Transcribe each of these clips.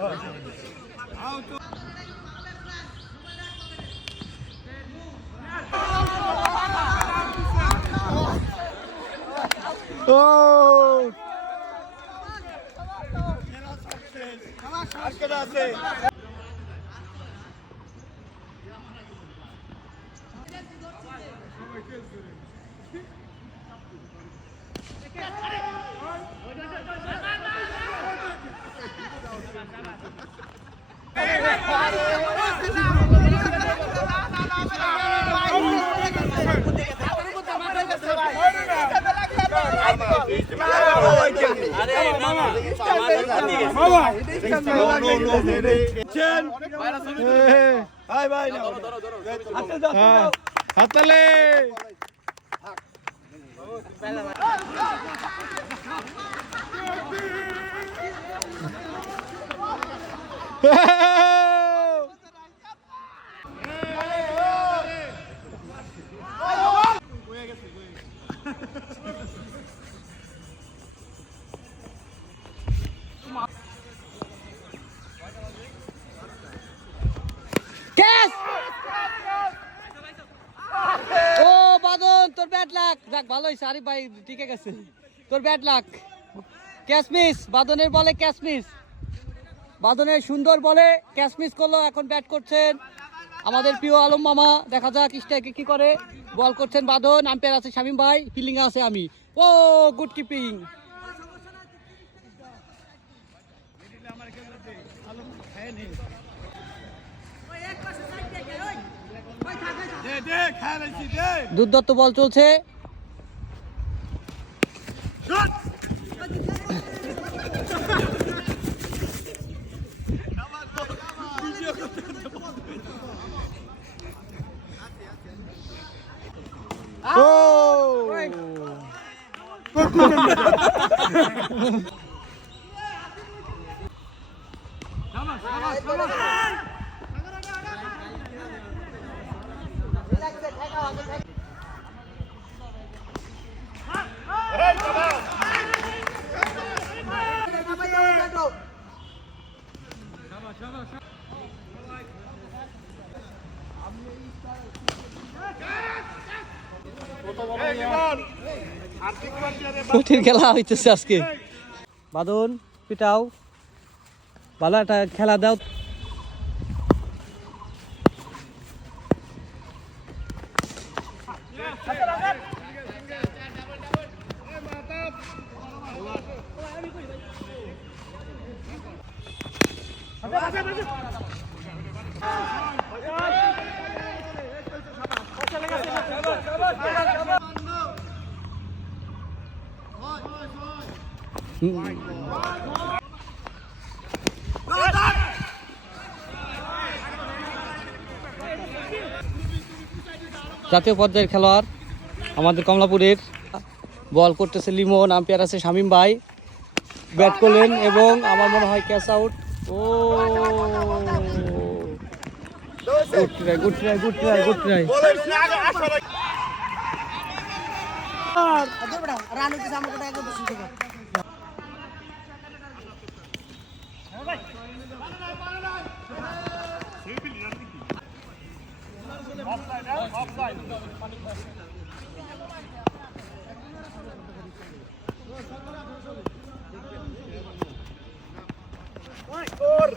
Oh! que Thank you. ও Ha ha catch bat যাক ভালো হয়েছে আরিফ ভাই ঠিক গেছে। তোর ব্যাট লাক ক্যাচ মিস বাদনের বলে ক্যাচ মিস বাদনের সুন্দর বলে ক্যাচ মিস করল এখন ব্যাট করছেন আমাদের প্রিয় আলম মামা। দেখা যাক স্ট্রাইকে কি করে। বল করছেন বাদন আম্পায়ার আছে শামিম ভাই ফিল্ডিং আছে আমি। ও গুড কিপিং দুর্দত্ত বল চলছে। ও কঠিন খেলা হইতেছে আজকে। বাদন পিটাও। ভালো একটা খেলা দাও। জাতীয় পর্যায়ের খেলোয়াড় আমাদের কমলাপুরের। বল করতেছে লিমন, আম্পায়ার আছে শামিম ভাই। ব্যাট করলেন এবং আমার মনে হয় ক্যাচ আউট। ও good try good try good try good try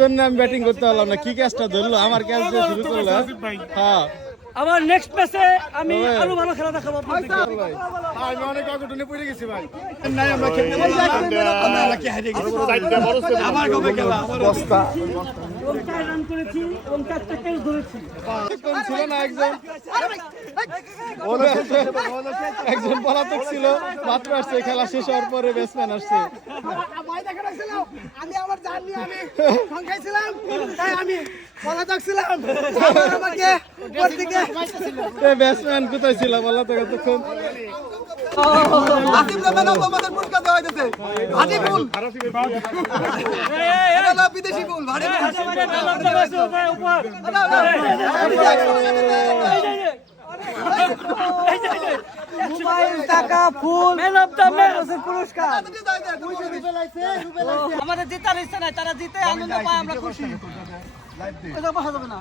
জন্য আমি ব্যাটিং করতে পারলাম না। কি ক্যাচটা ধরলো? আমার ক্যাচ দিয়ে শুরু করল হ্যাঁ? আবার নেক্সট ম্যাচে আমি আরও ভালো খেলা দেখাবো। আমি অনেক অঘটনে পড়ে গেছি ভাই। নাই আমরা খেলতে না। আমরা কি হারিয়ে গেছি। আমার কবে খেলা? এবং রান করেছি এবং চারটা ক্যাচ ধরেছি। কোন ছিল না একজন। একজন পলাতক ছিল। মাত্র আসছে খেলা শেষ হওয়ার পরে ব্যাটসম্যান আসছে। আমি আমার জান নিয়ে আমি সংখ্যায় ছিলাম তাই আমি ব্যাটসম্যান কোথায় ছিল কতক্ষণ আসিফ জামান আমাদের পুরস্কার দেওয়া হইতেছে ভাজি ফুল এটা হলো বিদেশি ফুল ভাজি মোবাইল টাকা ফুল ম্যান অফ দ্য ম্যাচ পুরস্কার আমাদের জেতার ইচ্ছা নাই তারা জিতে আনন্দ পায় আমরা খুশি এটা পাওয়া যাবে না